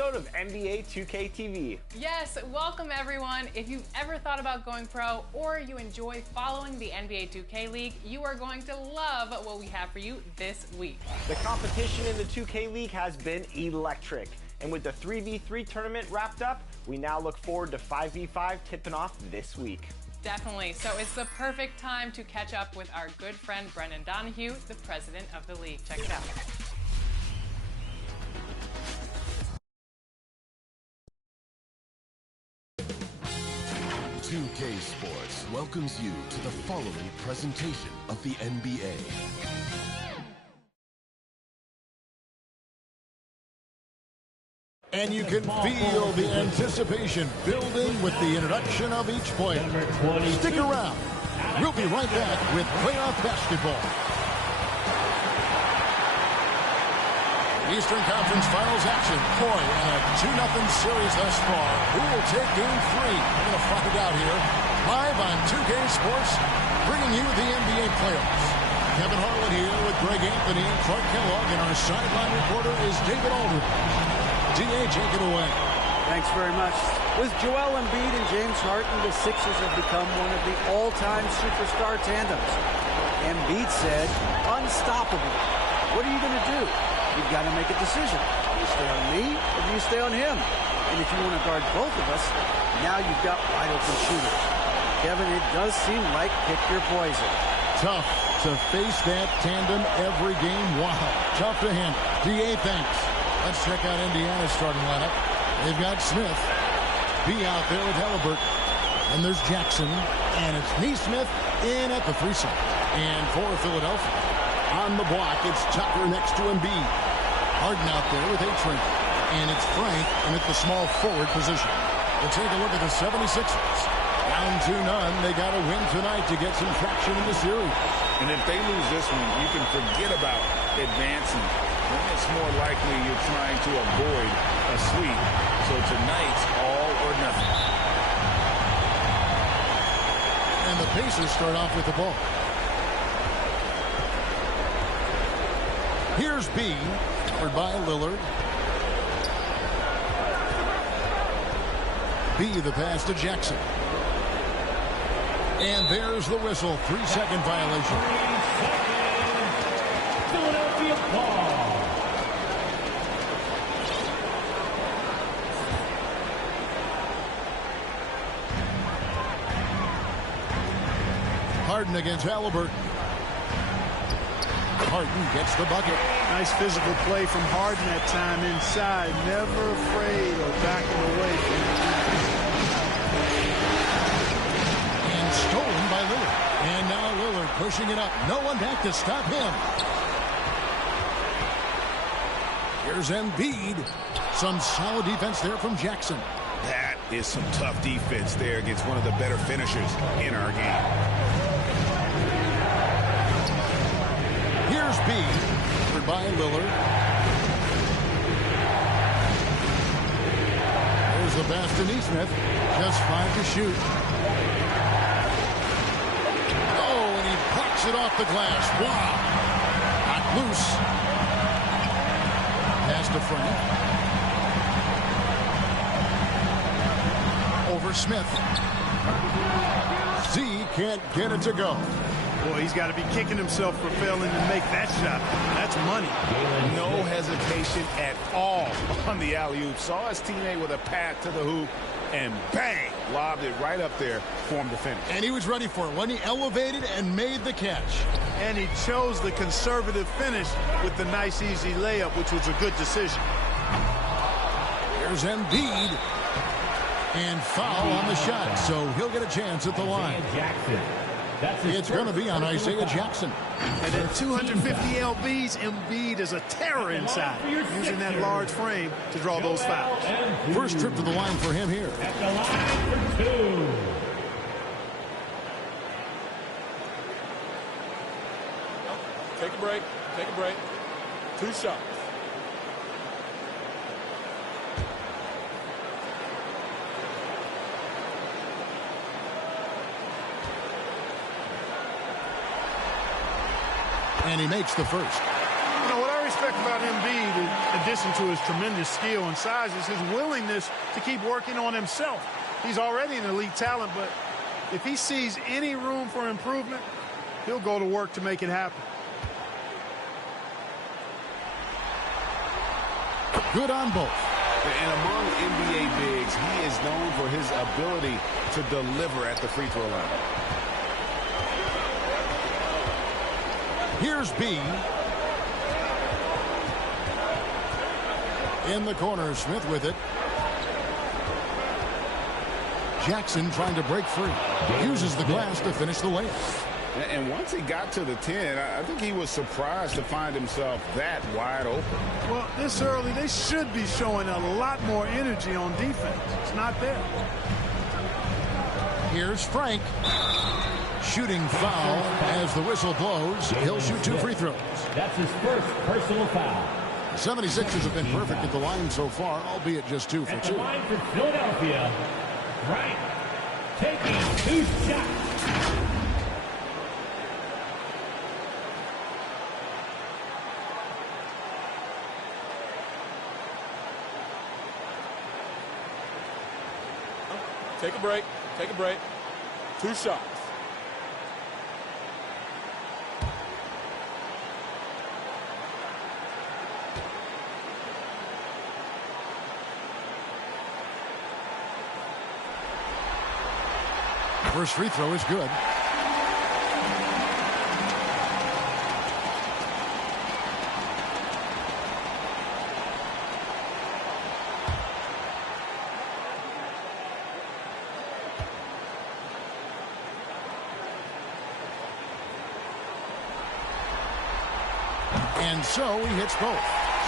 episode of NBA 2K TV. Yes, welcome everyone. If you've ever thought about going pro or you enjoy following the NBA 2K League, you are going to love what we have for you this week. The competition in the 2K League has been electric. And with the 3v3 tournament wrapped up, we now look forward to 5v5 tipping off this week. Definitely. So it's the perfect time to catch up with our good friend Brendan Donahue, the president of the league. Check it out. 2K Sports welcomes you to the following presentation of the NBA. And you can feel the anticipation building with the introduction of each player. Stick around. We'll be right back with playoff basketball. Eastern Conference Finals action. Boy, and a 2-0 series thus far. Who will take Game 3? We're going to find out here. Live on 2K Sports, bringing you the NBA playoffs. Kevin Harlan here with Greg Anthony and Clark Kellogg, and our sideline reporter is David Aldridge. D.A., take it away. Thanks very much. With Joel Embiid and James Harden, the Sixers have become one of the all-time superstar tandems. Embiid said, unstoppable. What are you going to do? You've got to make a decision. Do you stay on me or do you stay on him? And if you want to guard both of us, now you've got wide-open shooters. Kevin, it does seem like pick your poison. Tough to face that tandem every game. Wow, tough to handle. D.A., thanks. Let's check out Indiana's starting lineup. They've got Smith. B out there with Halliburton. And there's Jackson. And it's Nesmith in at the 3 side. And for Philadelphia, on the block, it's Tucker next to Embiid. Harden out there with A-Train. And it's Frank in at the small forward position. We'll take a look at the 76ers. Down 2-0. They got to win tonight to get some traction in the series. And if they lose this one, you can forget about advancing. Then it's more likely you're trying to avoid a sweep. So tonight's all or nothing. And the Pacers start off with the ball. Here's B, covered by Lillard. B, the pass to Jackson. And there's the whistle. 3-second violation. Philadelphia ball. Harden against Halliburton. Harden gets the bucket. Nice physical play from Harden that time inside. Never afraid or backing away from the defense. And stolen by Lillard. And now Lillard pushing it up. No one back to stop him. Here's Embiid. Some solid defense there from Jackson. That is some tough defense there against one of the better finishers in our game. Here's B, covered by Lillard. There's the pass to Nesmith. Just 5 to shoot. Oh, and he plucks it off the glass. Wow. Not loose. Pass to Frank. Over Smith. Z can't get it to go. Boy, he's got to be kicking himself for failing to make that shot. That's money. No hesitation at all on the alley-oop. Saw his teammate with a path to the hoop, and bang, lobbed it right up there for him to finish. And he was ready for it when he elevated and made the catch. And he chose the conservative finish with the nice, easy layup, which was a good decision. Here's Embiid. And foul on the shot, so he'll get a chance at the line. It's going to be on Isaiah Jackson. And at 250 lbs, Embiid is a terror inside, using that large frame to draw those fouls. First trip to the line for him here. At the line for 2. Take a break. Take a break. 2 shots. And he makes the first. You know, what I respect about Embiid, in addition to his tremendous skill and size, is his willingness to keep working on himself. He's already an elite talent, but if he sees any room for improvement, he'll go to work to make it happen. Good on both. And among NBA bigs, he is known for his ability to deliver at the free throw line. Here's B. In the corner, Smith with it. Jackson trying to break free. Uses the glass to finish the layup. And once he got to the 10, I think he was surprised to find himself that wide open. Well, this early, they should be showing a lot more energy on defense. It's not there. Here's Frank. Shooting foul as the whistle blows. He'll shoot 2 free throws. That's his first personal foul. 76ers have been perfect at the line so far, albeit just 2 for 2. At the line for Philadelphia, Frank taking 2 shots. Take a break. Take a break. 2 shots. First free throw is good. And so he hits both.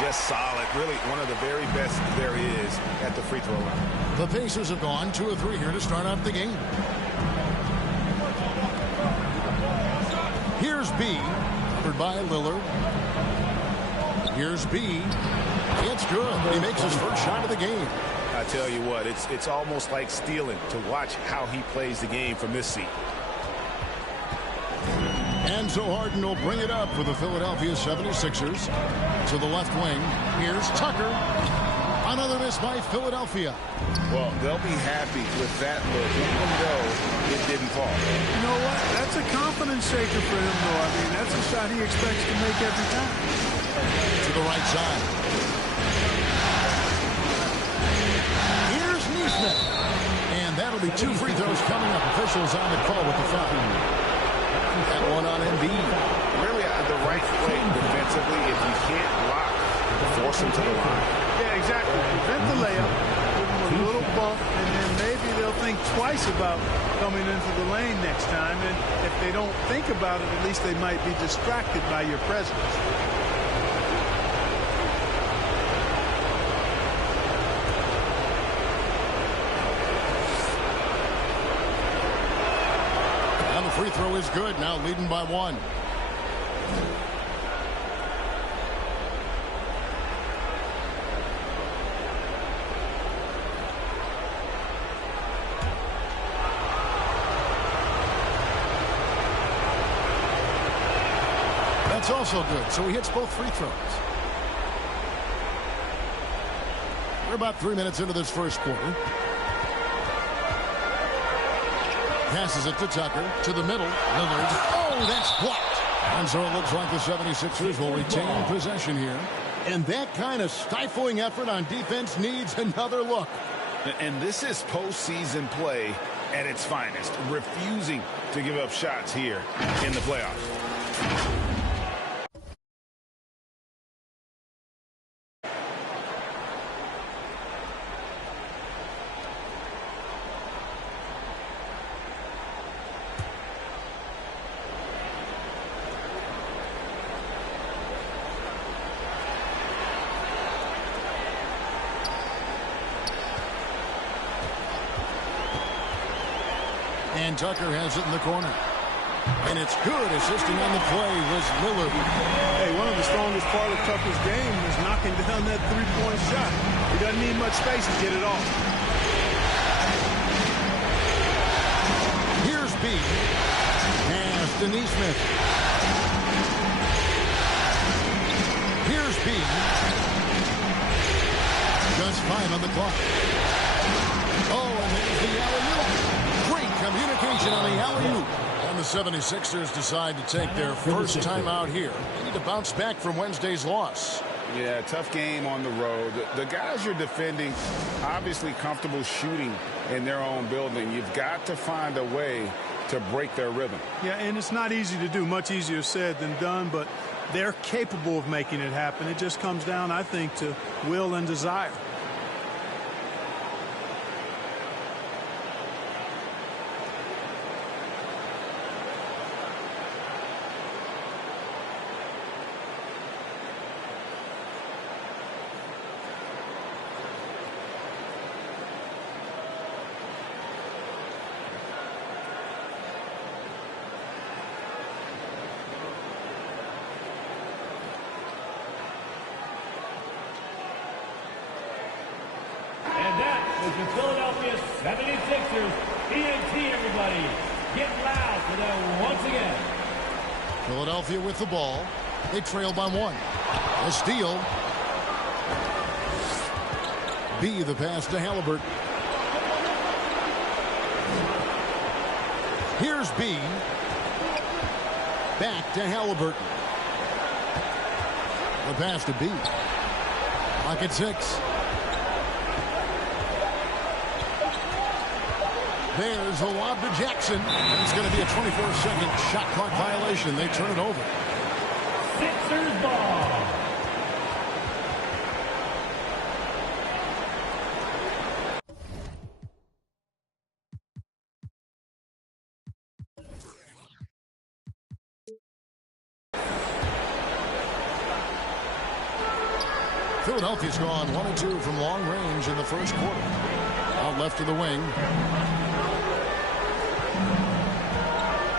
Just solid. Really one of the very best there is at the free throw line. The Pacers have gone 2 of 3 here to start out the game. Here's B. Covered by Lillard. Here's B. It's good. He makes his first shot of the game. I tell you what, it's almost like stealing to watch how he plays the game from this seat. And so Harden will bring it up for the Philadelphia 76ers. To the left wing. Here's Tucker. Another miss by Philadelphia. Well, they'll be happy with that look, even though it didn't fall. You know what? That's a confidence shaker for him, though. I mean, that's a shot he expects to make every time. To the right side. Here's Neesmith. And that'll be 2 free throws coming up. Officials on the call with the foul. That one on Embiid. Really the right play defensively. If you can't block, force him to the line. Yeah, exactly. Prevent the layup, give him a little bump, and then maybe they'll think twice about coming into the lane next time. And if they don't think about it, at least they might be distracted by your presence. And the free throw is good. Now leading by 1. That's also good. So he hits both free throws. We're about 3 minutes into this first quarter. Passes it to Tucker. To the middle. Lillard. Oh, that's blocked. And so it looks like the 76ers will retain possession here. And that kind of stifling effort on defense needs another look. And this is postseason play at its finest. Refusing to give up shots here in the playoffs. And Tucker has it in the corner. And it's good. Assisting on the play was Lillard. Hey, one of the strongest part of Tucker's game is knocking down that three-point shot. He doesn't need much space to get it off. Here's B. Pass to Neesmith. Here's B. B. Just 5 on the clock. Oh, and there's the alley-oop. Great communication on the alley-oop. And the 76ers decide to take their first timeout here. They need to bounce back from Wednesday's loss. Yeah, tough game on the road. The guys you're defending, obviously comfortable shooting in their own building. You've got to find a way to break their rhythm. Yeah, and it's not easy to do. Much easier said than done, but they're capable of making it happen. It just comes down, I think, to will and desire. And that was the Philadelphia 76ers. ENT, everybody. Get loud for them once again. Philadelphia with the ball. They trail by 1. A steal. B, the pass to Halliburton. Here's B. Back to Halliburton. The pass to B. Clock at 6. There's a lob to Jackson. It's going to be a 24-second shot clock violation. They turn it over. Sixers ball. Philadelphia's gone 1 of 2 from long range in the first quarter. Out left to the wing.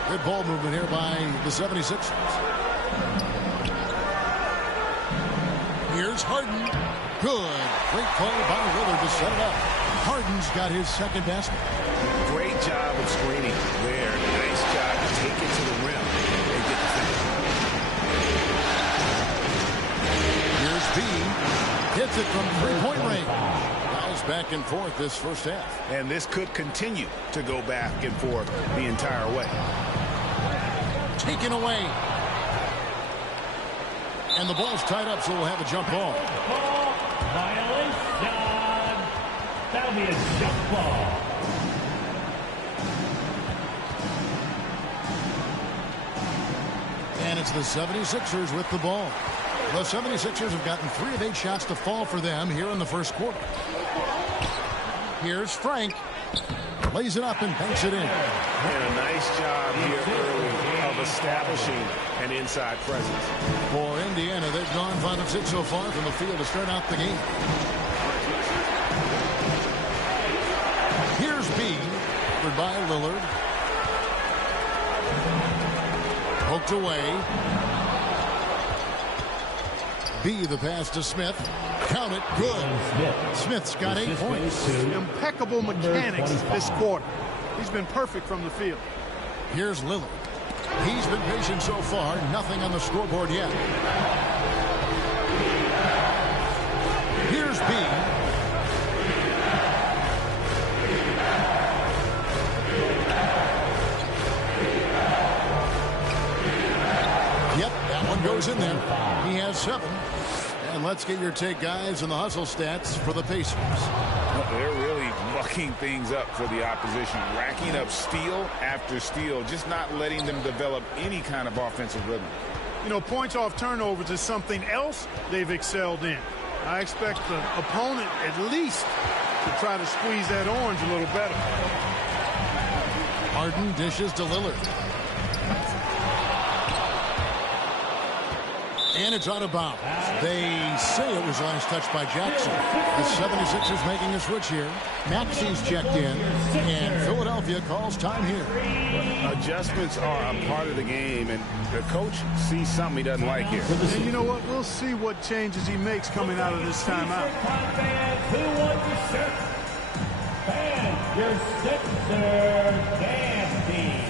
Good ball movement here by the 76ers. Here's Harden. Good. Great call by Lillard to set it up. Harden's got his second basket. Great job of screening there. Nice job to take it to the rim and get the finish. Here's B. Hits it from three-point range. Guys back and forth this first half. And this could continue to go back and forth the entire way. Taken away. And the ball's tied up, so we'll have a jump ball. Violation. That'll be a jump ball. And it's the 76ers with the ball. The 76ers have gotten 3 of 8 shots to fall for them here in the first quarter. Here's Frank. Lays it up and banks it in. And a nice job here early of establishing an inside presence. For Indiana, they've gone 5 of 6 so far from the field to start out the game. Here's B. Covered by Lillard. Poked away. B, the pass to Smith. Count it. Good. Smith's got 8 points. Impeccable mechanics this quarter. He's been perfect from the field. Here's Lillard. He's been patient so far. Nothing on the scoreboard yet. Here's B. Yep, that one goes in there. He has 7. And let's get your take, guys, on the hustle stats for the Pacers. They're really mucking things up for the opposition, racking up steal after steal, just not letting them develop any kind of offensive rhythm. You know, points off turnovers is something else they've excelled in. I expect the opponent at least to try to squeeze that orange a little better. Harden dishes to Lillard. And it's out of bounds. They say it was last touched by Jackson. The 76ers making a switch here. Maxi's checked in, and Philadelphia calls time here. Adjustments are a part of the game, and the coach sees something he doesn't like here. And you know what? We'll see what changes he makes coming out of this timeout. Who wants your shirt? And your Sixers dance team.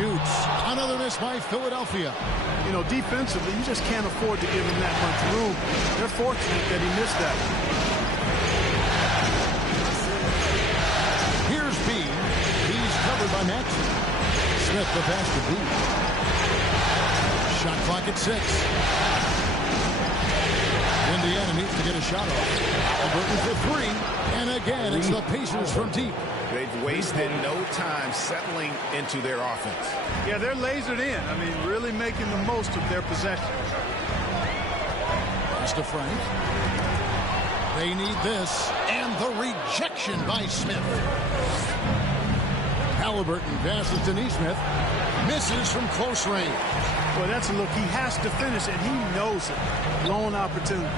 shoots. Another miss by Philadelphia. You know, defensively, you just can't afford to give him that much room. They're fortunate that he missed that. Here's B. He's covered by Maxey. Smith the pass to B. Shot clock at 6. Indiana needs to get a shot off. Burton for 3. And again, it's the Pacers from deep. They've wasted no time settling into their offense. Yeah, they're lasered in. I mean, really making the most of their possession. Pass to Frank. They need this. And the rejection by Smith. Halliburton passes to Neesmith. Misses from close range. Well, that's a look. He has to finish, and he knows it. Blown opportunity.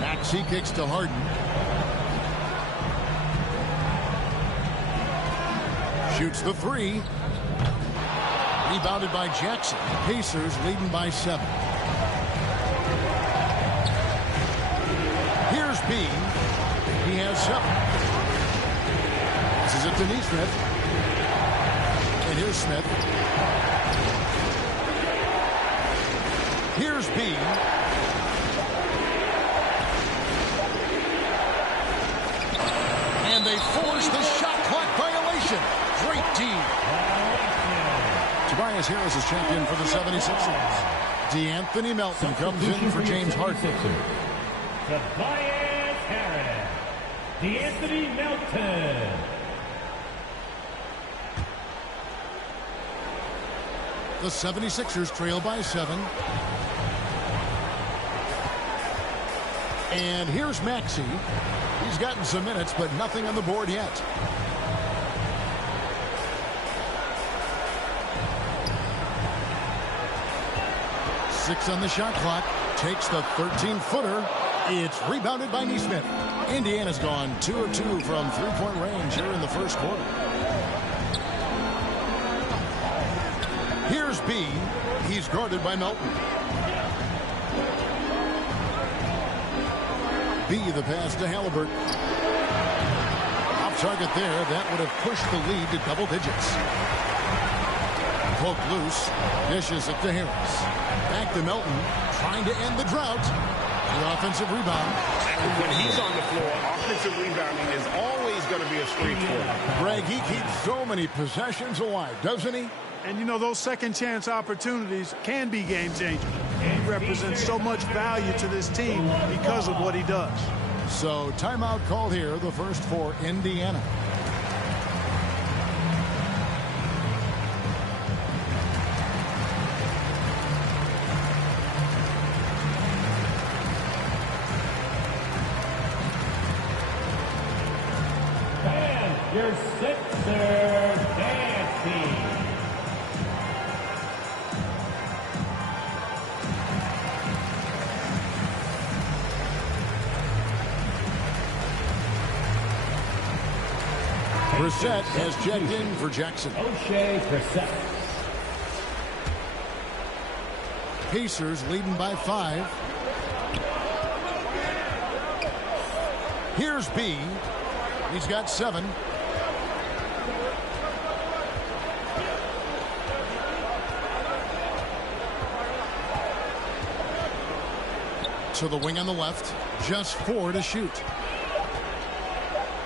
Maxey kicks to Harden. Shoots the 3. Rebounded by Jackson. Pacers leading by 7. Here's B. He has 7. This is it to Neesmith. And here's Smith. Here's B. And they force the shot clock violation. Great team. Tobias Harris is checked in for the 76ers. DeAnthony Melton comes in for James Harden. Tobias Harris. DeAnthony Melton. The 76ers trail by 7. And here's Maxey. He's gotten some minutes, but nothing on the board yet. Six on the shot clock. Takes the 13-footer. It's rebounded by Neesmith. Indiana's gone 2 of 2 from three-point range here in the first quarter. Here's B. He's guarded by Melton. B, the pass to Halliburton. Off target there. That would have pushed the lead to double digits. Poked loose. Dishes it to Harris. Back to Melton. Trying to end the drought. The offensive rebound. When he's on the floor, offensive rebounding is always going to be a strength for him. Greg, he keeps so many possessions alive, doesn't he? And, you know, those second-chance opportunities can be game-changing. He represents so much value to this team because of what he does. So, timeout called here, the first for Indiana. And your Sixers dancing. Brissett has checked in for Jackson. O'Shea Brissett. Pacers leading by 5. Here's B. He's got 7. To the wing on the left. Just 4 to shoot.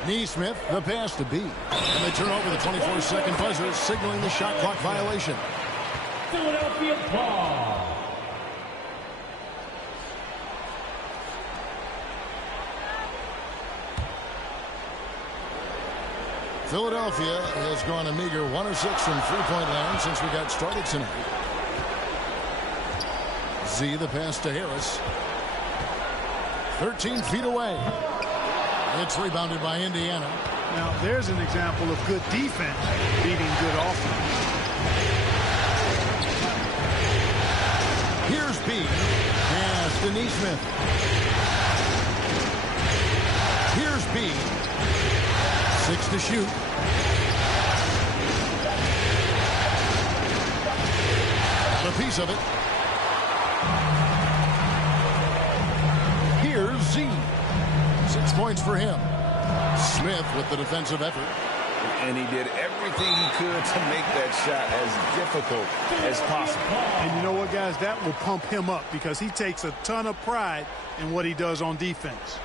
Neesmith, the pass to B. And they turn over the 24-second buzzer, signaling the shot clock violation. Philadelphia ball. Philadelphia has gone a meager 1 of 6 from three-point land since we got started tonight. Z, the pass to Harris. 13 feet away. It's rebounded by Indiana. Now, there's an example of good defense beating good offense. Here's B. Pass to Neesmith. Here's B. 6 to shoot. A piece of it. Here's Z. 6 points for him. Smith with the defensive effort. And he did everything he could to make that shot as difficult as possible. And you know what, guys? That will pump him up because he takes a ton of pride in what he does on defense.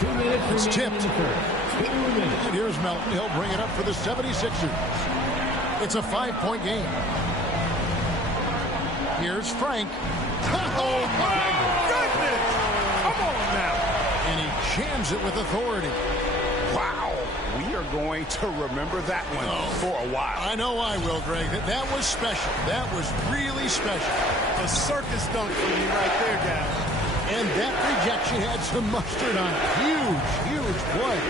It's tipped. And here's Melton. He'll bring it up for the 76ers. It's a 5-point game. Here's Frank. Oh, my goodness! Come on now. And he jams it with authority. Wow. We are going to remember that one for a while. I know I will, Greg. That was special. That was really special. A circus dunk for me right there, guys. And that rejection had some mustard on it. Huge, huge play.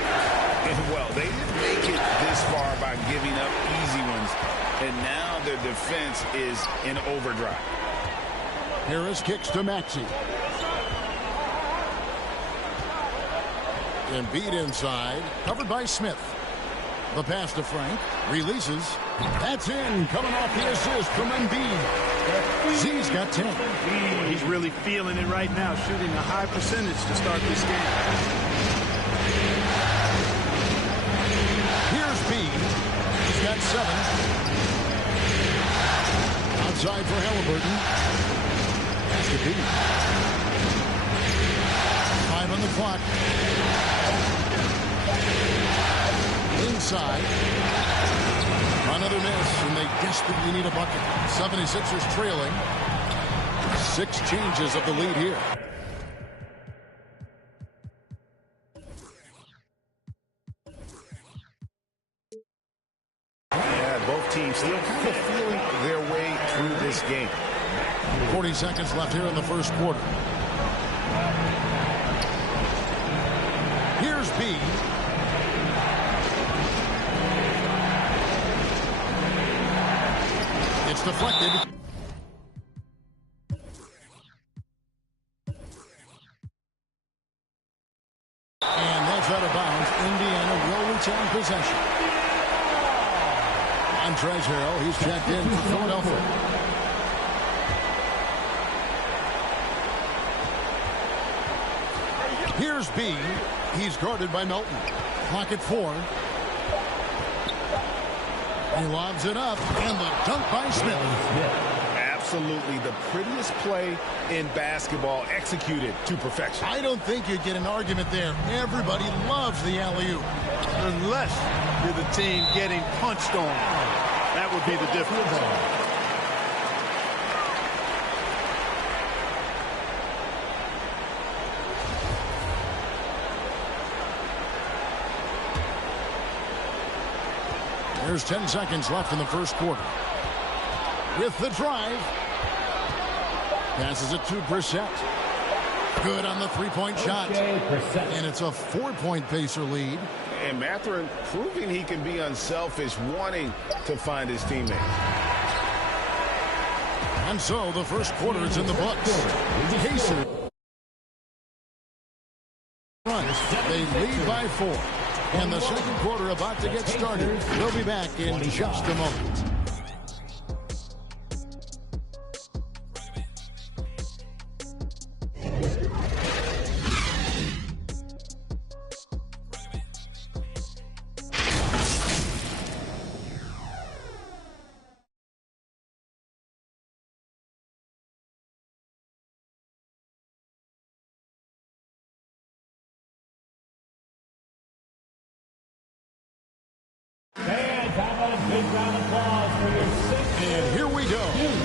And, well, they didn't make it this far by giving up easy ones. And now their defense is in overdrive. Harris kicks to Maxey. Embiid inside, covered by Smith. The pass to Frank, releases. That's in, coming off the assist from Embiid. Z's got 10. He's really feeling it right now, shooting a high percentage to start this game. Here's B. He's got 7. Outside for Halliburton. That's the B. 5 on the clock. Inside. Another miss, and they desperately need a bucket. 76ers trailing. 6 changes of the lead here. Yeah, both teams still kind of feeling their way through this game. 40 seconds left here in the first quarter. Here's B. It's deflected. And that's out of bounds. Indiana will retain possession. Montrezl Harrell, he's checked in for Philadelphia. Here's B. He's guarded by Melton. Clock at 4. He lobs it up, and the dunk by Smith. Absolutely the prettiest play in basketball, executed to perfection. I don't think you get an argument there. Everybody loves the alley-oop. Unless you're the team getting punched on. That would be the difference. There's 10 seconds left in the first quarter. With the drive. Passes it to Brissett. Good on the three-point shot. And it's a 4-point Pacer lead. And Mathurin proving he can be unselfish, wanting to find his teammates. And so the first quarter is in the books. Pacer. They lead by 4. And the second quarter about to get started. We'll be back in just a moment. And here we go,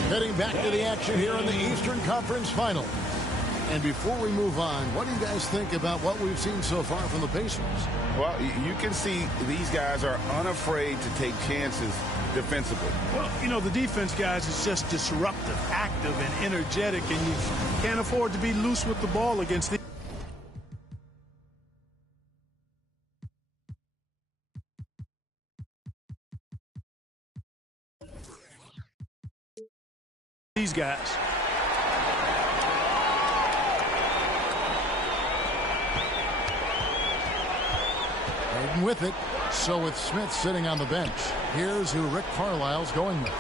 heading back to the action here in the Eastern Conference Final. And before we move on, what do you guys think about what we've seen so far from the Pacers? Well, you can see these guys are unafraid to take chances defensively. Well, you know, the defense, guys, is just disruptive, active, and energetic, and you can't afford to be loose with the ball against these guys. Harden with it. So with Smith sitting on the bench. Here's who Rick Carlisle's going with.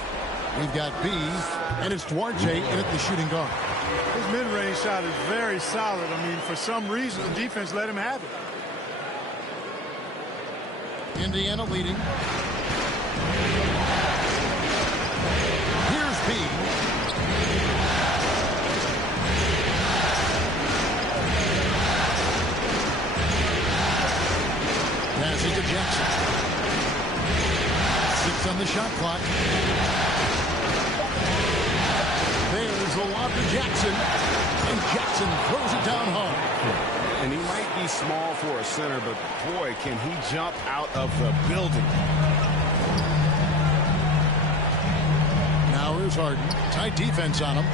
We've got B, and it's Duarte in at the shooting guard. His mid-range shot is very solid. I mean, for some reason, the defense let him have it. Indiana leading. Here's B. Passing to Jackson. 6 on the shot clock. There's the lob to Jackson. And Jackson throws it down hard. And he might be small for a center, but boy, can he jump out of the building. Now here's Harden. Tight defense on him.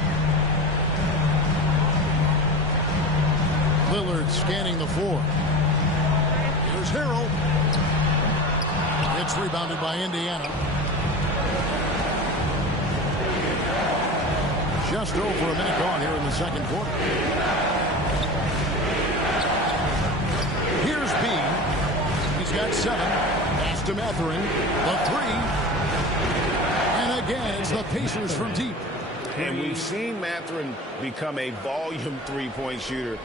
Lillard scanning the floor. Here's Harrell. It's rebounded by Indiana. Just over a minute gone here in the second quarter. Here's B. He's got 7. Pass to Mathurin. The 3. And again, it's the Pacers from deep. And we've seen Mathurin become a volume three-point shooter,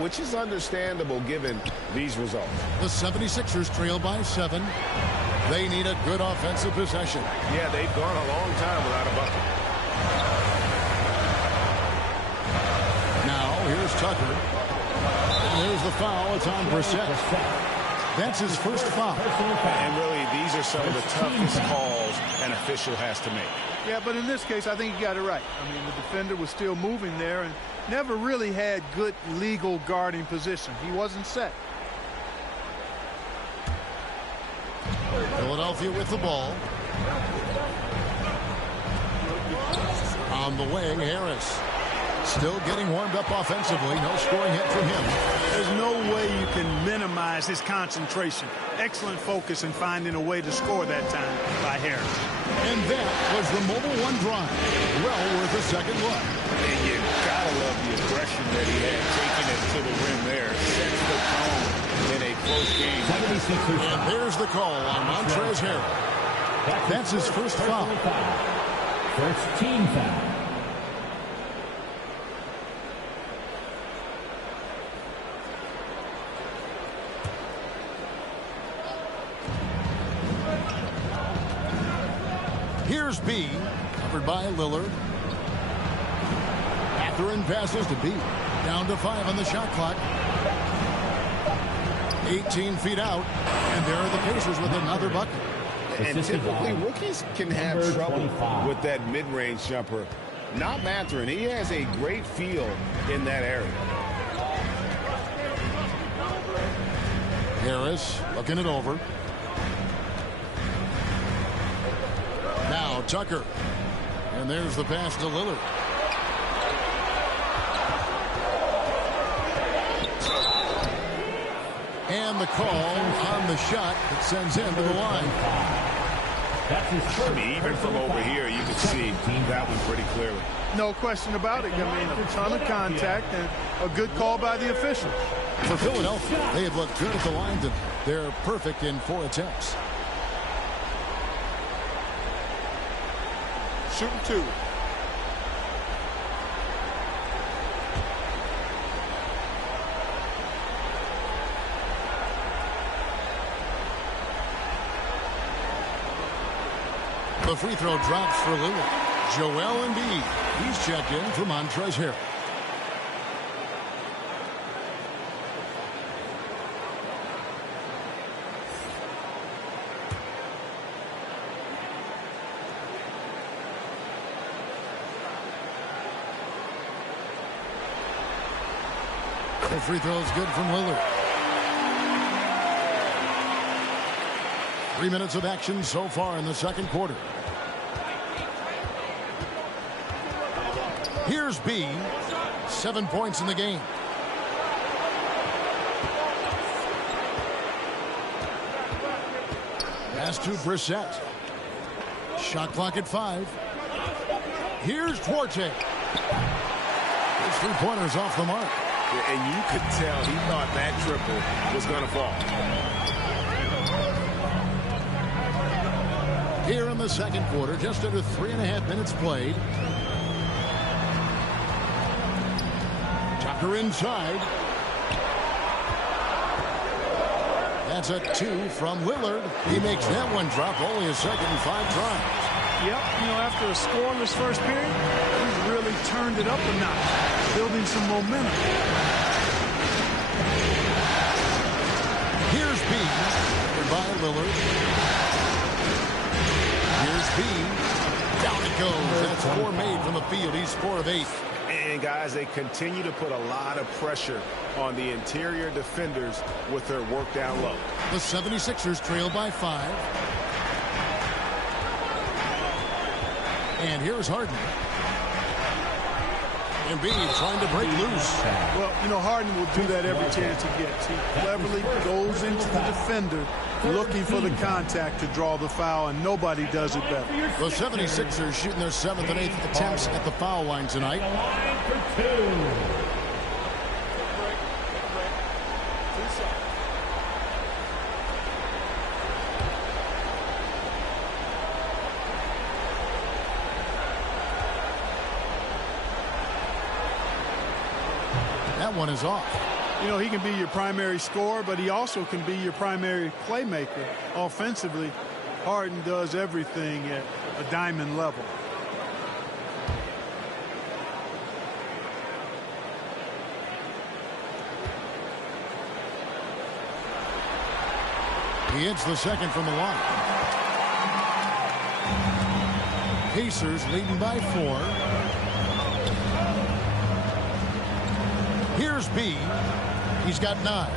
which is understandable given these results. The 76ers trail by 7. They need a good offensive possession. Yeah, they've gone a long time without a bucket. Now, here's Tucker. And there's the foul. It's on Brissett. That's his first foul. And really, these are some of the toughest calls an official has to make. Yeah, but in this case, I think he got it right. I mean, the defender was still moving there and never really had good legal guarding position. He wasn't set. Philadelphia with the ball. On the wing, Harris. Still getting warmed up offensively. No scoring hit from him. There's no way you can minimize his concentration. Excellent focus in finding a way to score that time by Harris. And that was the Mobile One drive. Well worth a second look. And you gotta love the aggression that he had taking it to the rim there. Sets the tone in a close game. And there's the call on Montrezl Harrell. That's his first foul. First team foul. Here's B, covered by Lillard. Mathurin passes to B. Down to 5 on the shot clock. 18 feet out, and there are the Pacers with another bucket. And typically, rookies can have trouble with that mid-range jumper. Not Mathurin. He has a great feel in that area. Harris looking it over. Now Tucker. And there's the pass to Lillard. And the call on the shot that sends him to the line. I mean, even from over here, you can see that one pretty clearly. No question about it. I mean, a ton of contact and a good call by the officials. For Philadelphia, they have looked good at the line. They're perfect in 4 attempts. Shooting 2. The free throw drops for Lillard. Joel Embiid. He's checked in for Montrezl Harrell. The free throw is good from Lillard. 3 minutes of action so far in the second quarter. Here's B. 7 points in the game. Pass to Brissett. Shot clock at 5. Here's Duarte. His 3-pointers off the mark. And you could tell he thought that triple was going to fall. Here in the second quarter, just under 3.5 minutes played. Tucker inside. That's a 2 from Lillard. He makes that one drop, only a second and 5 tries. Yep, you know, after a scoreless first period, he's really turned it up a notch, building some momentum. Here's B, by Lillard. Here's B. Down it goes. That's 4 made from the field. He's 4 of 8. And, guys, they continue to put a lot of pressure on the interior defenders with their work down low. The 76ers trail by 5. And here's Harden. Embiid trying to break loose. Well, you know, Harden will do that every chance he gets. He cleverly goes into the defender looking for the contact to draw the foul, and nobody does it better. The 76ers shooting their 7th and 8th attempts at the foul line tonight. Line for 2. That one is off. You know, he can be your primary scorer, but he also can be your primary playmaker. Offensively, Harden does everything at a diamond level. He hits the second from the line. Pacers leading by 4. Here's B. He's got 9.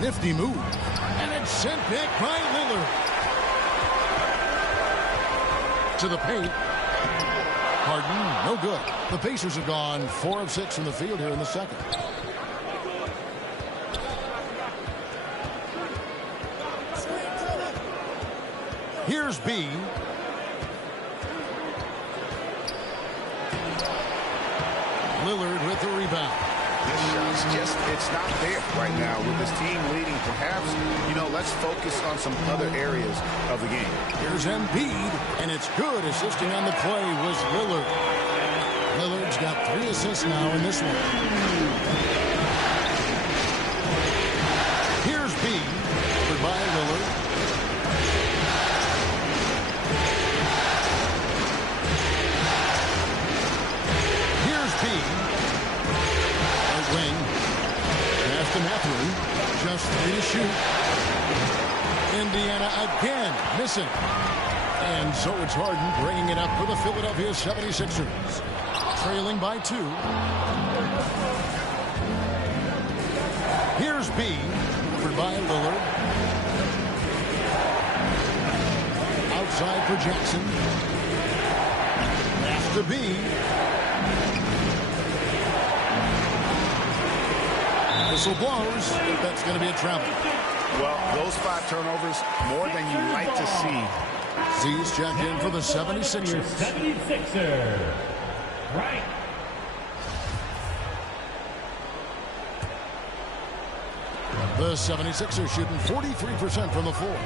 Nifty move. And it's sent back by Lillard. To the paint. Harden, no good. The Pacers have gone 4 of 6 from the field here in the second. Here's B. Lillard with the rebound. This shot's just, it's not there right now with this team leading. Perhaps, you know, let's focus on some other areas of the game. Here's Embiid, and it's good. Assisting on the play was Lillard. Lillard's got 3 assists now in this one. Here's B, covered by Lillard. Wing. Pass to Matthew. Just 3 to shoot. Indiana again missing. And so it's Harden bringing it up for the Philadelphia 76ers. Trailing by 2. Here's B. Covered by Lillard. Outside for Jackson. Pass to B. Whistle blows. That's going to be a travel. Well, those 5 turnovers, more than you like to see. Z's check in for the 76ers. 76er. Right. The 76ers shooting 43% from the floor.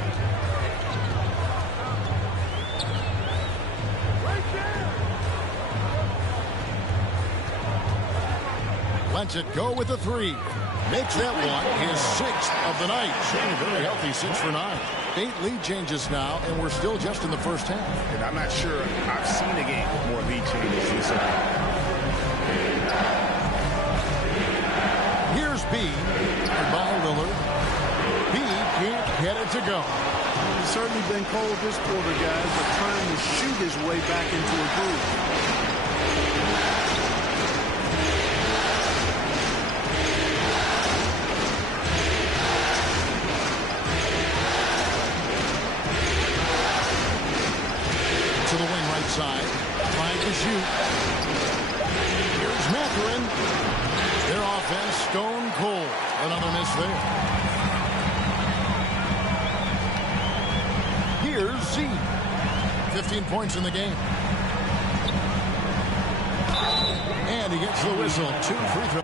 Lets it go with the 3. Makes that one his 6th of the night. Shooting very healthy, 6 for 9. 8 lead changes now, and we're still just in the first half. And I'm not sure I've seen a game with more lead changes this early. Here's B. By Lillard. B can't get it to go. He's certainly been cold this quarter, guys, but trying to shoot his way back into a groove. To the wing right side. Trying to shoot. Here's Mathurin. Their offense stone cold. Another miss there. Here's Z. 15 points in the game. And he gets the whistle. 2 free throws.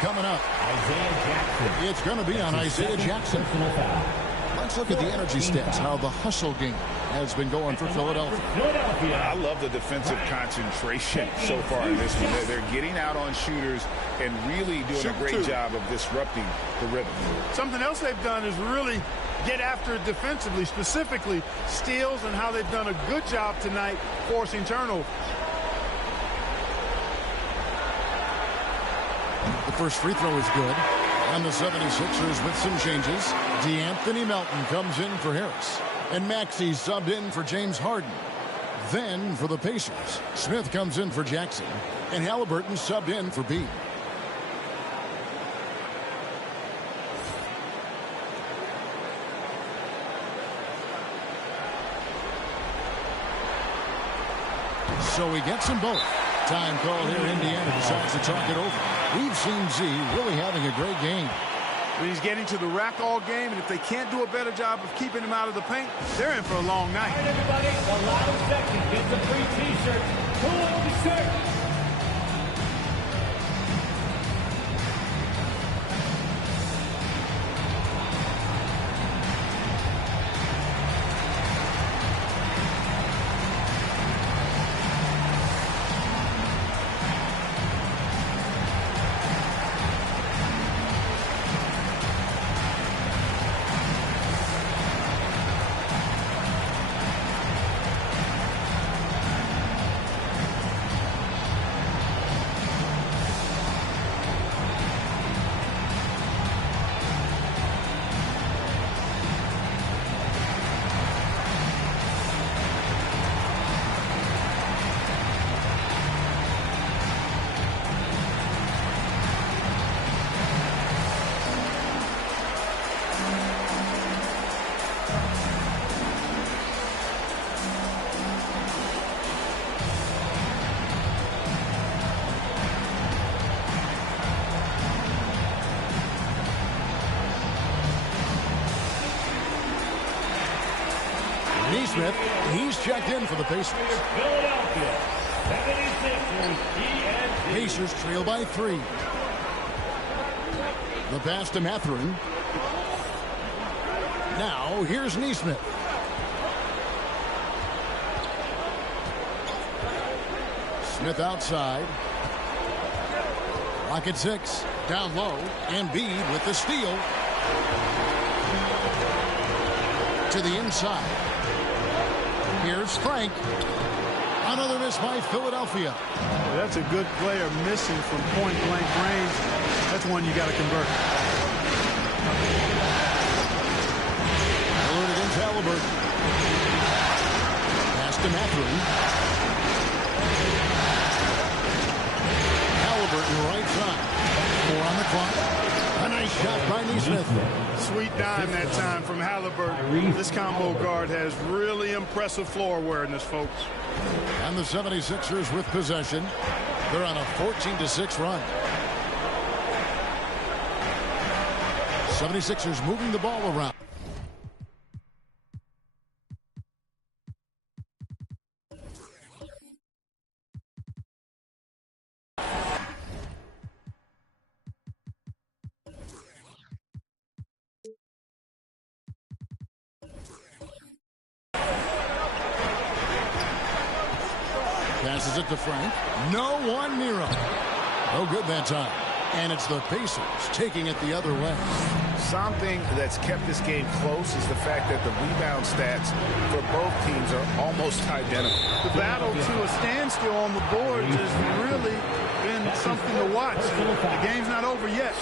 Coming up. Isaiah Jackson. It's going to be on Isaiah Jackson. Let's look at the energy stats, how the hustle game has been going for Philadelphia. I love the defensive concentration so far in this one. They're getting out on shooters and really doing a great job of disrupting the rhythm. Something else they've done is really get after it defensively, specifically steals, and how they've done a good job tonight forcing turnovers. The first free throw is good. And the 76ers with some changes. DeAnthony Melton comes in for Harris. And Maxey subbed in for James Harden. Then for the Pacers, Smith comes in for Jackson. And Halliburton subbed in for Bede. So he gets them both. Time call here. Indiana decides to talk it over. We've seen Z really having a great game. He's getting to the rack all game, and if they can't do a better job of keeping him out of the paint, they're in for a long night. All right, everybody, the loudest section gets a free T-shirt. Pull up the shirt. Smith, he's checked in for the Pacers. Philadelphia 76ers ENT. Pacers trail by 3. The pass to Mathurin. Now here's Nesmith. Smith outside. Rocket 6 down low. Embiid with the steal. To the inside. Here's Frank. Another miss by Philadelphia. That's a good player missing from point-blank range. That's one you got to convert. Alert against Halliburton. Pass to Mathurin. Halliburton right side. 4 on the clock. A nice shot by Nesmith. Sweet dime that time from Halliburton. This combo guard has really impressive floor awareness, folks. And the 76ers with possession. They're on a 14-6 run. 76ers moving the ball around. Passes it to Frank. No one near him. No good that time. And it's the Pacers taking it the other way. Something that's kept this game close is the fact that the rebound stats for both teams are almost identical. The battle to a standstill on the board has really been something to watch. The game's not over yet.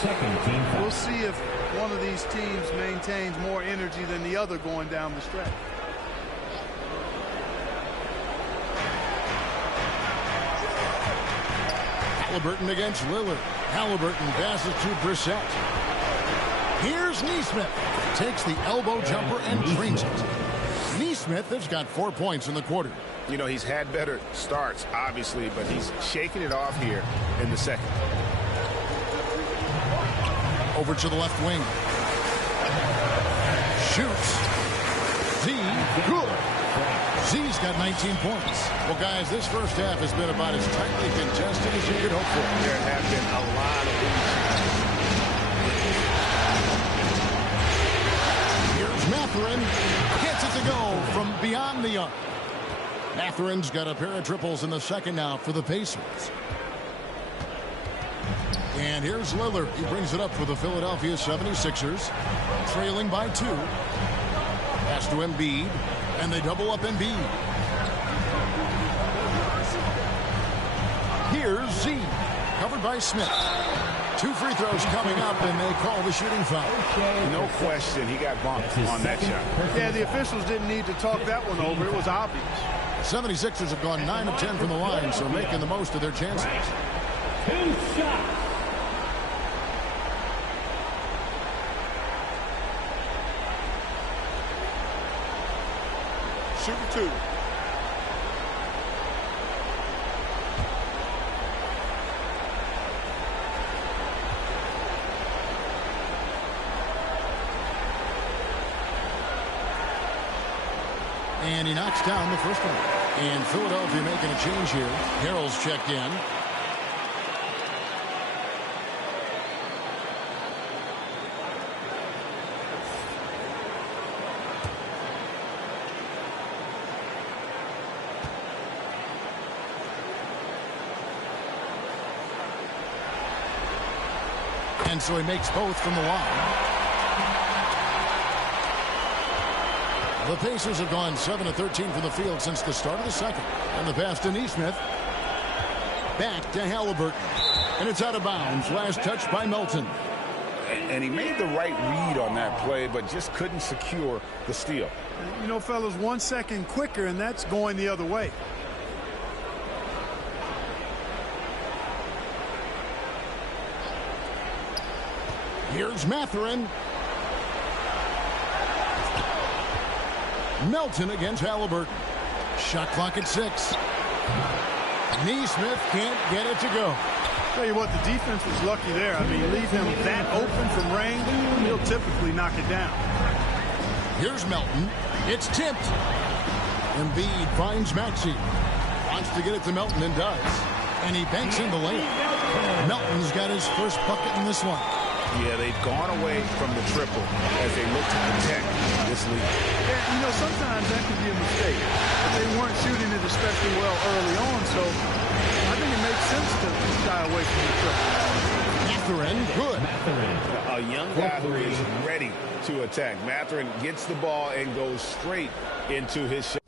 We'll see if one of these teams maintains more energy than the other going down the stretch. Halliburton against Lillard. Halliburton passes to Brissett. Here's Nesmith. Takes the elbow jumper and drains it. Nesmith has got 4 points in the quarter. You know, he's had better starts, obviously, but he's shaking it off here in the second. Over to the left wing. Shoots. Z. Good. Z's got 19 points. Well, guys, this first half has been about as tightly contested as you could hope for. There have been a lot of Here's Mathurin. Gets it to go from beyond the arc. Matherin's got a pair of triples in the second now for the Pacers. And here's Lillard. He brings it up for the Philadelphia 76ers. Trailing by 2. Pass to Embiid. And they double up Embiid. Here's Z. Covered by Smith. 2 free throws coming up, and they call the shooting foul. No question, he got bumped on that shot. Yeah, the officials didn't need to talk that one over. It was obvious. 76ers have gone 9 of 10 from the line, so making the most of their chances. 2 shots. Shooting 2. And he knocks down the first one. And Philadelphia making a change here. Harrell's checked in. And so he makes both from the line. The Pacers have gone 7 of 13 from the field since the start of the second. And the pass to Neesmith. Back to Halliburton. And it's out of bounds. Last touch by Melton. And he made the right read on that play, but just couldn't secure the steal. You know, fellas, 1 second quicker, and that's going the other way. Here's Matherin. Melton against Halliburton. Shot clock at 6. Neesmith can't get it to go. Tell you what, the defense was lucky there. I mean, you leave him that open from range, he'll typically knock it down. Here's Melton. It's tipped. Embiid finds Maxey. Wants to get it to Melton and does. And he banks in the layup. Melton's got his first bucket in this one. Yeah, they've gone away from the triple as they look to protect this lead. Yeah, you know, sometimes that can be a mistake. But they weren't shooting it especially well early on, so I think it makes sense to shy away from the triple. Matherin, good. A young guy who is ready to attack. Matherin gets the ball and goes straight into his shot.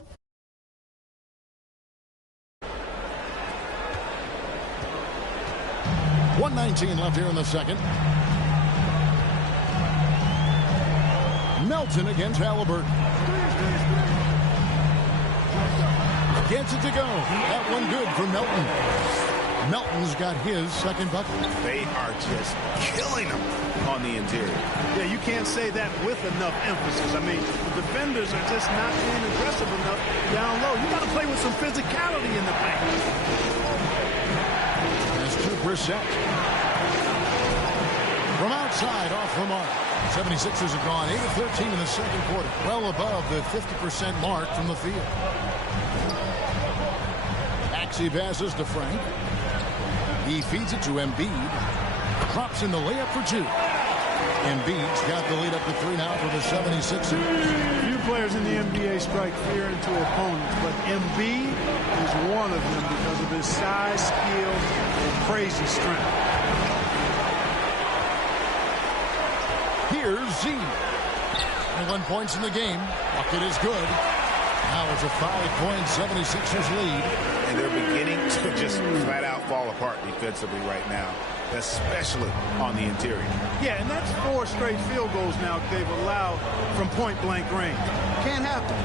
.119 left here in the second. Melton against Halliburton. Gets it to go. That one good for Melton. Melton's got his second bucket. They are just killing him on the interior. Yeah, you can't say that with enough emphasis. I mean, the defenders are just not being aggressive enough down low. You got to play with some physicality in the paint. That's 2%. From outside, off the mark. 76ers have gone 8 of 13 in the second quarter. Well above the 50% mark from the field. Maxey passes to Frank. He feeds it to Embiid. Drops in the layup for 2. Embiid's got the lead up to 3 now for the 76ers. Few players in the NBA strike fear into opponents, but Embiid is one of them because of his size, skill, and crazy strength. Here's Z. 21 points in the game. Bucket is good. Now it's a 5-point 76ers lead. And they're beginning to just flat out fall apart defensively right now, especially on the interior. Yeah, and that's 4 straight field goals now they've allowed from point-blank range. Can't happen.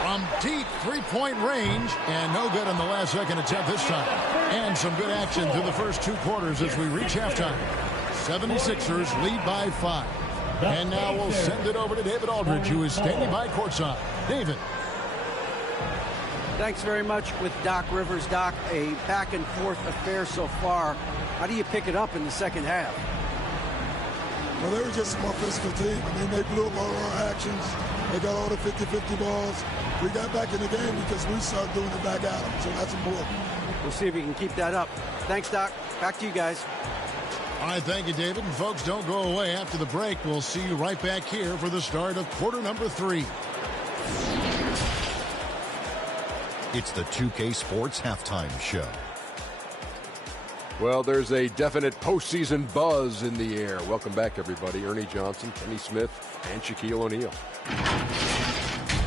From deep three-point range, and no good on the last second attempt this time. And some good action through the first 2 quarters as we reach halftime. 76ers lead by 5. And now we'll send it over to David Aldridge, who is standing by courtside. David. Thanks very much with Doc Rivers. Doc, a back-and-forth affair so far. How do you pick it up in the second half? Well, they were just a more physical team. I mean, they blew up all our actions. They got all the 50-50 balls. We got back in the game because we started doing it back at them, so that's important. We'll see if we can keep that up. Thanks, Doc. Back to you guys. All right, thank you, David. And folks, don't go away after the break. We'll see you right back here for the start of quarter number 3. It's the 2K Sports Halftime Show. Well, there's a definite postseason buzz in the air. Welcome back, everybody. Ernie Johnson, Kenny Smith, and Shaquille O'Neal.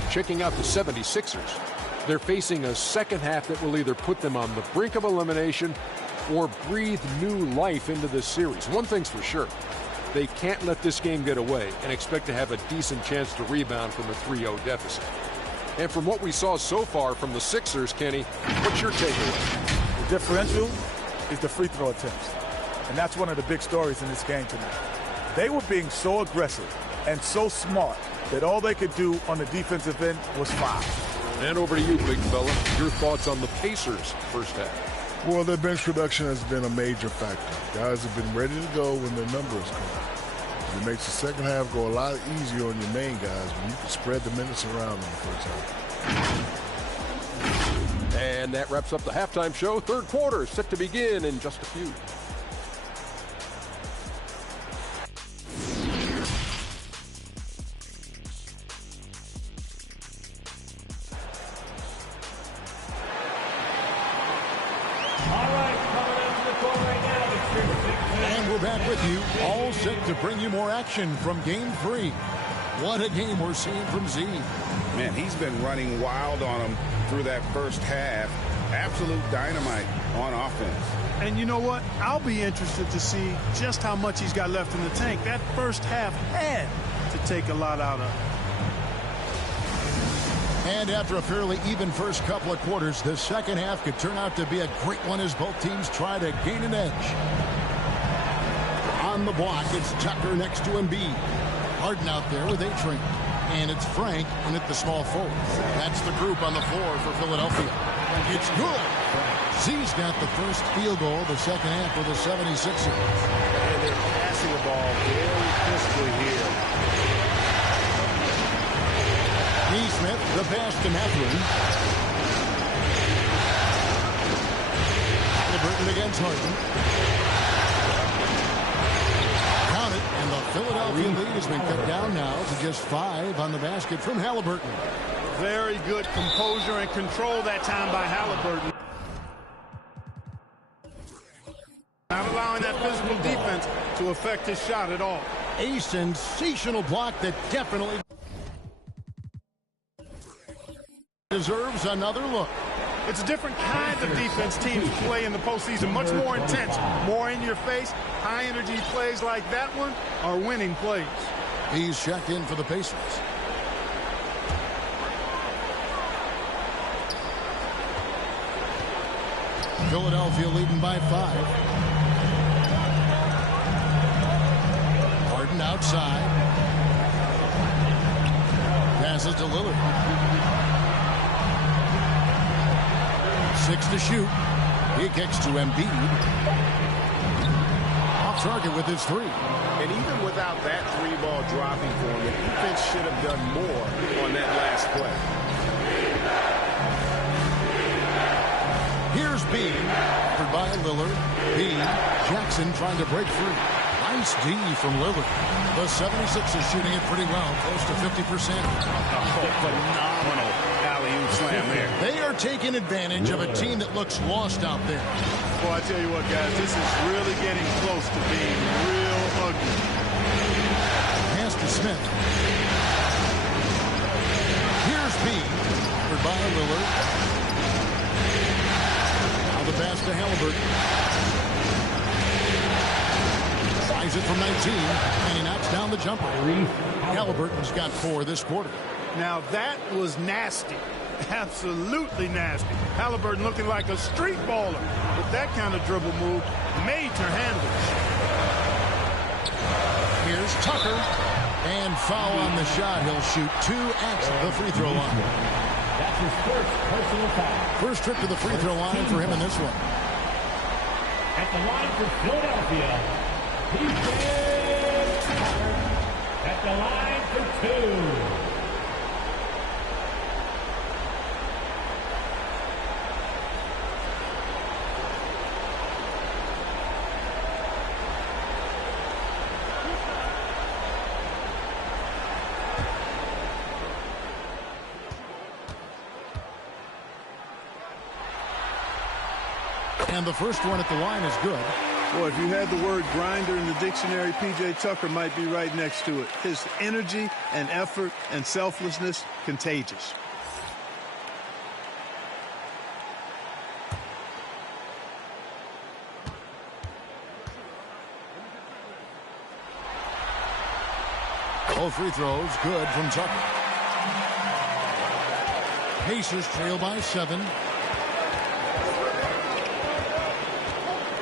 Checking out the 76ers. They're facing a second half that will either put them on the brink of elimination or breathe new life into this series. One thing's for sure. They can't let this game get away and expect to have a decent chance to rebound from a 3-0 deficit. And from what we saw so far from the Sixers, Kenny, what's your takeaway? The differential is the free throw attempts. And that's one of the big stories in this game tonight. They were being so aggressive and so smart that all they could do on the defensive end was foul. And over to you, big fella. Your thoughts on the Pacers' first half? Well, their bench production has been a major factor. Guys have been ready to go when their numbers come. It makes the second half go a lot easier on your main guys when you can spread the minutes around in the first half. And that wraps up the halftime show. Third quarter set to begin in just a few. With you, all set to bring you more action from Game 3. What a game we're seeing from Z. Man, he's been running wild on him through that first half. Absolute dynamite on offense. And you know what? I'll be interested to see just how much he's got left in the tank. That first half had to take a lot out of him. And after a fairly even first couple of quarters, the second half could turn out to be a great one as both teams try to gain an edge. On the block, it's Tucker next to Embiid. Harden out there with A-Train. And it's Frank in at the small forward. That's the group on the floor for Philadelphia. It's good. Z's got the first field goal of the second half for the 76ers. And they're passing the ball very crisply here. Neesmith, the pass to Mathurin. Halliburton against Harden. And the Philadelphia lead has been cut down now to just 5 on the basket from Halliburton. Very good composure and control that time by Halliburton. Not allowing that physical defense to affect his shot at all. A sensational block that definitely deserves another look. It's different kinds of defense teams play in the postseason, much more intense, more in your face. High energy plays like that one are winning plays. He's checked in for the Pacers. Philadelphia leading by 5. Harden outside. Passes to Lillard. 6 to shoot. He kicks to Embiid. Off target with his 3. And even without that 3-ball dropping for him, the defense should have done more on that last play. Here's B. Offered by Lillard. B. Jackson trying to break free. Nice D from Lillard. The 76ers shooting it pretty well, close to 50%. Phenomenal alley-oop slam there. They are taking advantage of a team that looks lost out there. Well, I tell you what, guys, this is really getting close to being real ugly. Pass to Smith. Here's B. Offered by Lillard. Now the pass to Halliburton. Tries it from 19, and he knocks down the jumper. Halliburton's got 4 this quarter. Now that was nasty. Absolutely nasty. Halliburton looking like a street baller with that kind of dribble move. Major handles. Here's Tucker. And foul on the shot. He'll shoot 2 at the free throw line. That's his first personal foul. First trip to the free throw line for him in this one. At the line for Philadelphia, PJ Tucker. At the line for 2. And the first one at the line is good. Boy, if you had the word grinder in the dictionary, P.J. Tucker might be right next to it. His energy and effort and selflessness, contagious. Both free throws good from Tucker. Pacers trail by 7.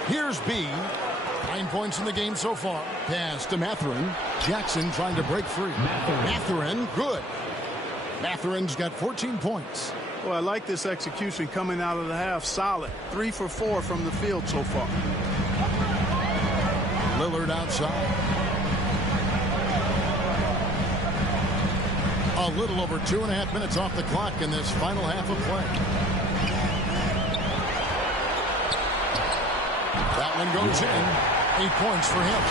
Here's B. 9 points in the game so far. Pass to Mathurin. Jackson trying to break free. Mathurin, good. Mathurin's got 14 points. Well, I like this execution coming out of the half. Solid. 3 for 4 from the field so far. Lillard outside. A little over 2.5 minutes off the clock in this final half of play. That one goes in. 8 points for him.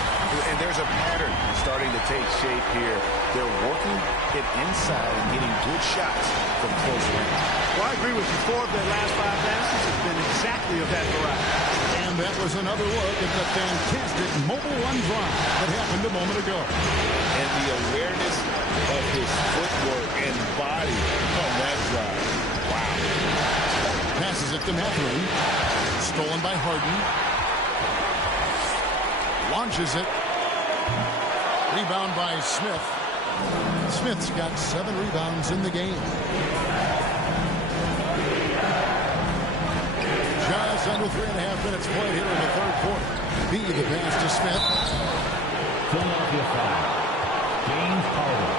And there's a pattern starting to take shape here. They're working it inside and getting good shots from close range. Well, I agree with you. 4 of their last 5 passes have been exactly of that variety. And that was another look at the fantastic mobile run drive that happened a moment ago. And the awareness of his footwork and body on that drive. Wow. Passes it to Mathurin. Stolen by Harden. Launches it. Rebound by Smith. Smith's got 7 rebounds in the game. Just under 3.5 minutes played here in the third quarter. B, the pass to Smith. Philadelphia foul. James Harden.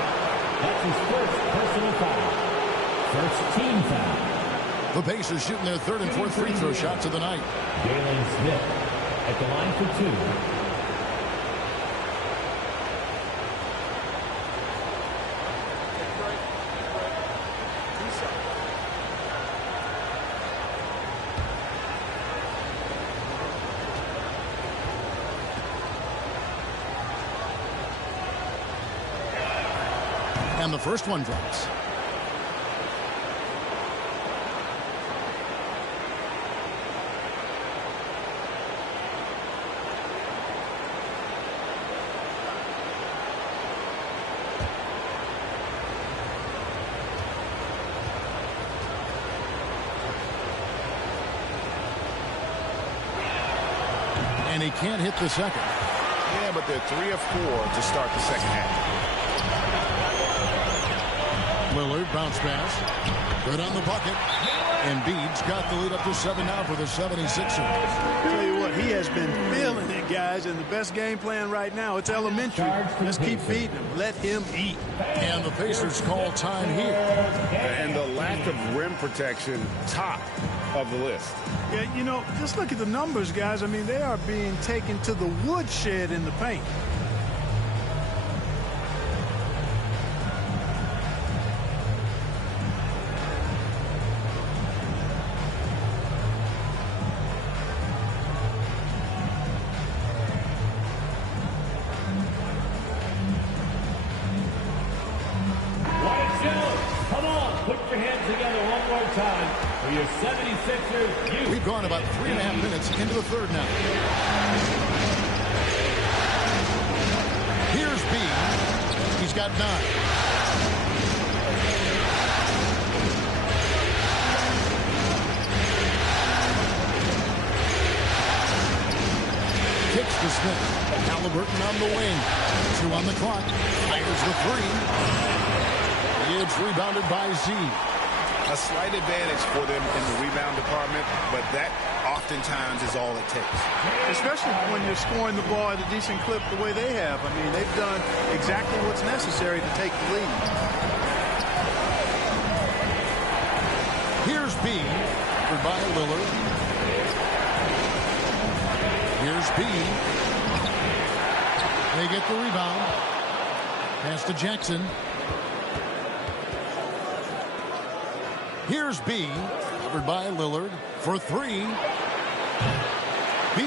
That's his first personal foul. First team foul. The Pacers shooting their third and fourth free throw shots of the night. Jalen Smith at the line for 2. And the first one drops. And he can't hit the second. Yeah, but they're 3 of 4 to start the second half. Lillard bounce pass. Good on the bucket. Embiid's got the lead up to 7 now for the 76ers. Tell you what, he has been feeling it, guys, and the best game plan right now, it's elementary. Just keep feeding him. Let him eat. And the Pacers call time here. And the lack of rim protection, top of the list. Yeah, you know, just look at the numbers, guys. I mean, they are being taken to the woodshed in the paint. We've gone about 3.5 minutes into the third now. Here's B. He's got 9. Kicks to Smith. Halliburton on the wing. 2 on the clock. Fires the 3. It's rebounded by Z. A slight advantage for them in the rebound department, but that oftentimes is all it takes. Especially when you're scoring the ball at a decent clip the way they have. I mean, they've done exactly what's necessary to take the lead. Here's B. By Lillard. Here's B. They get the rebound. Pass to Jackson. Here's B, covered by Lillard for 3. B